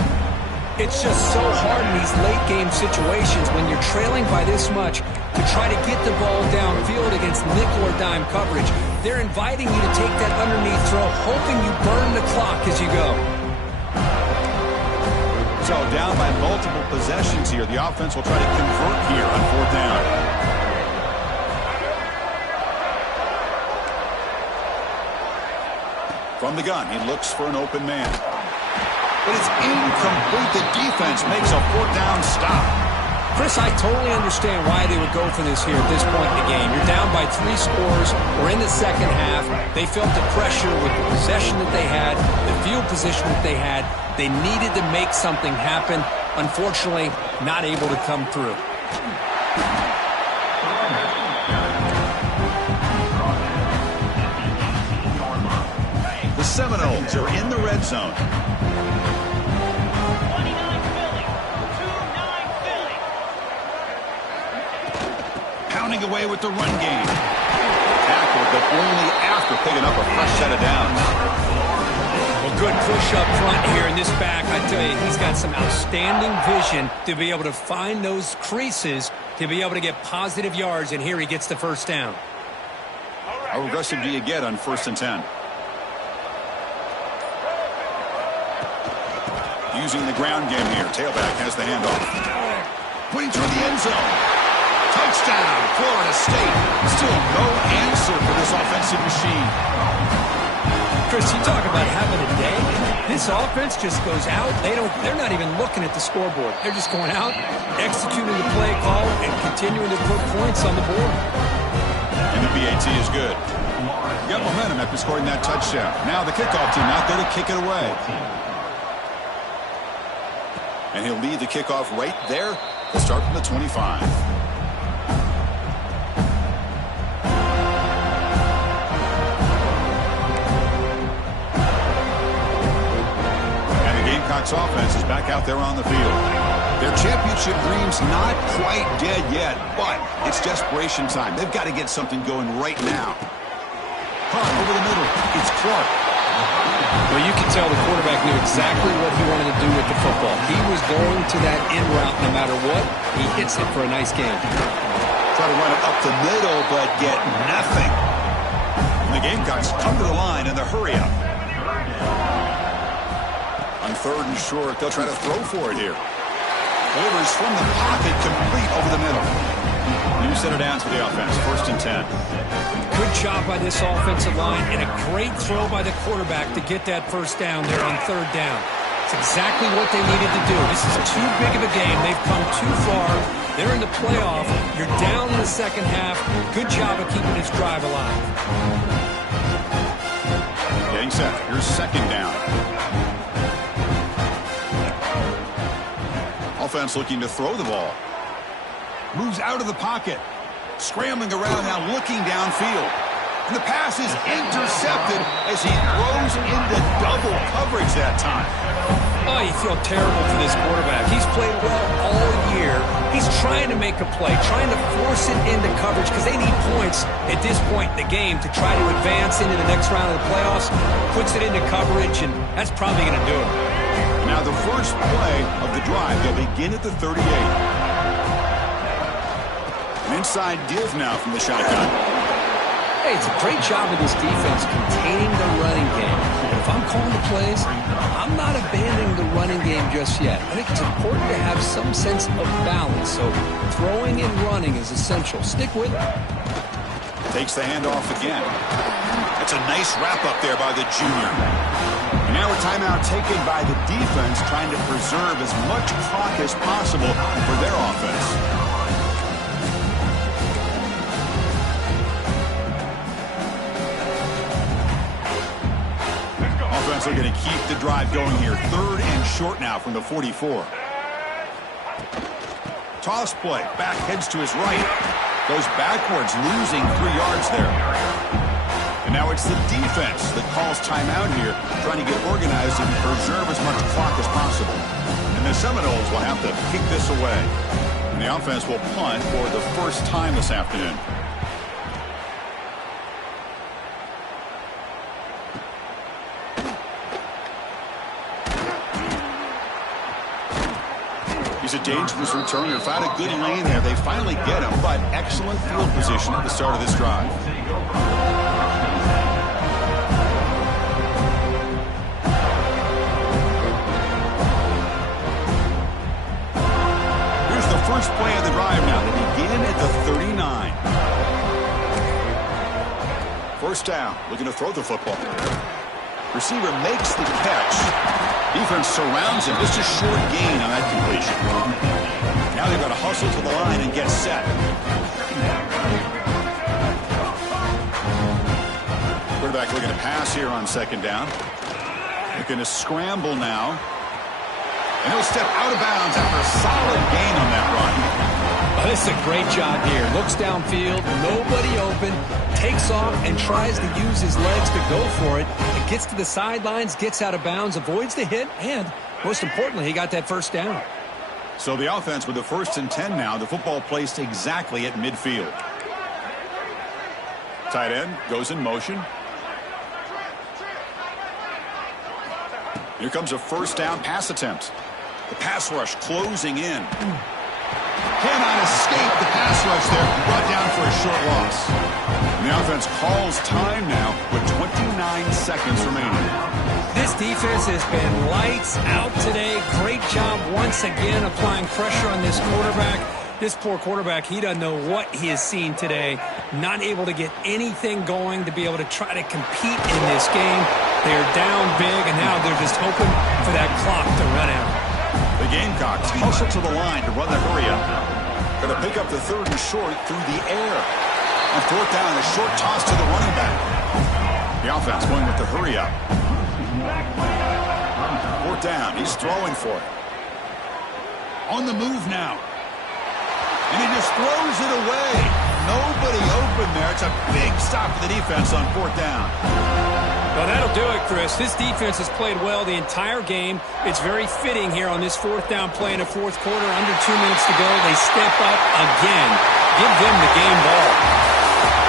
It's just so hard in these late-game situations when you're trailing by this much to try to get the ball downfield against nickel or dime coverage. They're inviting you to take that underneath throw, hoping you burn the clock as you go. So down by multiple possessions here. The offense will try to convert here on fourth down. From the gun, he looks for an open man. but it's incomplete. The defense makes a fourth down stop. Chris, I totally understand why they would go for this here at this point in the game. You're down by 3 scores. We're in the second half. They felt the pressure with the possession that they had, the field position that they had. They needed to make something happen. Unfortunately, not able to come through. The Seminoles are in the red zone. Pounding away with the run game. Tackled, but only after picking up a fresh set of downs. Well, good push up front here in this back. I tell you, he's got some outstanding vision to be able to find those creases to be able to get positive yards, and here he gets the first down. How aggressive do you get on 1st and 10? Using the ground game here. Tailback has the handoff. Putting through the end zone. Touchdown, Florida State. Still no answer for this offensive machine. Chris, you talk about having a day. This offense just goes out. They're not even looking at the scoreboard. They're just going out, executing the play call, and continuing to put points on the board. And the BAT is good. Got momentum after scoring that touchdown. Now the kickoff team out there to kick it away. And he'll lead the kickoff right there. He'll start from the 25. And the Gamecocks offense is back out there on the field. Their championship dream's not quite dead yet, but it's desperation time. They've got to get something going right now. Punt over the middle. It's Clark. Well, you can tell the quarterback knew exactly what he wanted to do with the football. He was going to that in route no matter what. He hits it for a nice game. Try to run it up the middle, but get nothing. And the Gamecocks come to the line in the hurry up. On 3rd and short, they'll try to throw for it here. Delivers from the pocket, complete over the middle. New set of downs for the offense, 1st and 10. Good job by this offensive line and a great throw by the quarterback to get that first down there on 3rd down. It's exactly what they needed to do. This is too big of a game. They've come too far. They're in the playoff. You're down in the second half. Good job of keeping this drive alive. Getting set. Here's 2nd down. Offense looking to throw the ball. Moves out of the pocket. Scrambling around now, looking downfield. And the pass is intercepted as he throws into double coverage that time. Oh, you feel terrible for this quarterback. He's played well all year. He's trying to make a play, trying to force it into coverage because they need points at this point in the game to try to advance into the next round of the playoffs. Puts it into coverage, and that's probably going to do it. Now the first play of the drive, they'll begin at the 38. An inside give now from the shotgun. Hey, it's a great job of this defense containing the running game. And if I'm calling the plays, I'm not abandoning the running game just yet. I think it's important to have some sense of balance. So throwing and running is essential. Stick with it. Takes the handoff again. It's a nice wrap up there by the junior. And now a timeout taken by the defense, trying to preserve as much clock as possible for their offense. Offense looking to keep the drive going here. 3rd and short now from the 44. Toss play. Back heads to his right. Goes backwards, losing 3 yards there. And now it's the defense that calls timeout here, trying to get organized and preserve as much clock as possible. And the Seminoles will have to kick this away. And the offense will punt for the first time this afternoon. He's a dangerous returner. Found a good lane there. They finally get him, but excellent field position at the start of this drive. Here's the first play of the drive now. They begin at the 39. First down. Looking to throw the football. Receiver makes the catch. Defense surrounds him. Just a short gain on that completion. Now they've got to hustle to the line and get set. Quarterback looking to pass here on second down. Looking to scramble now. And he'll step out of bounds after a solid gain on that run. Well, this is a great job here. Looks downfield, nobody open, takes off and tries to use his legs to go for it. It gets to the sidelines, gets out of bounds, avoids the hit, and most importantly, he got that first down. So the offense with the 1st and 10 now. The football placed exactly at midfield. Tight end goes in motion. Here comes a first down pass attempt. The pass rush closing in. Cannot escape the pass rush there. Brought down for a short loss. And the offense calls time now with 29 seconds remaining. This defense has been lights out today. Great job once again applying pressure on this quarterback. This poor quarterback, he doesn't know what he has seen today. Not able to get anything going to be able to try to compete in this game. They're down big, and now they're just hoping for that clock to run out. The Gamecocks hustle to the line to run the hurry-up. Going to pick up the 3rd and short through the air. On 4th down, a short toss to the running back. The offense going with the hurry-up. 4th down, he's throwing for it. On the move now. And he just throws it away. Nobody open there. It's a big stop for the defense on 4th down. Well, that'll do it, Chris. This defense has played well the entire game. It's very fitting here on this 4th down play in the 4th quarter. Under 2 minutes to go. They step up again. Give them the game ball.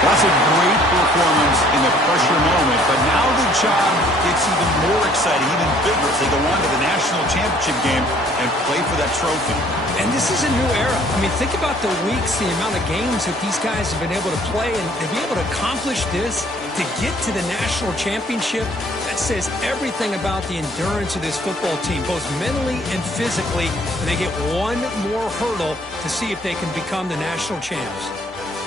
That's a great performance in the pressure moment, but now the job gets even more exciting, even bigger as they go on to the national championship game and play for that trophy. And this is a new era. I mean, think about the weeks, the amount of games that these guys have been able to play, and to be able to accomplish this, to get to the national championship, that says everything about the endurance of this football team, both mentally and physically, and they get one more hurdle to see if they can become the national champs.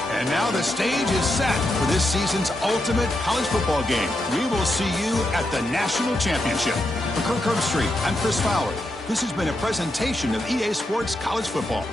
And now the stage is set for this season's ultimate college football game. We will see you at the national championship. For Kirk Herbstreit, I'm Chris Fowler. This has been a presentation of EA Sports College Football.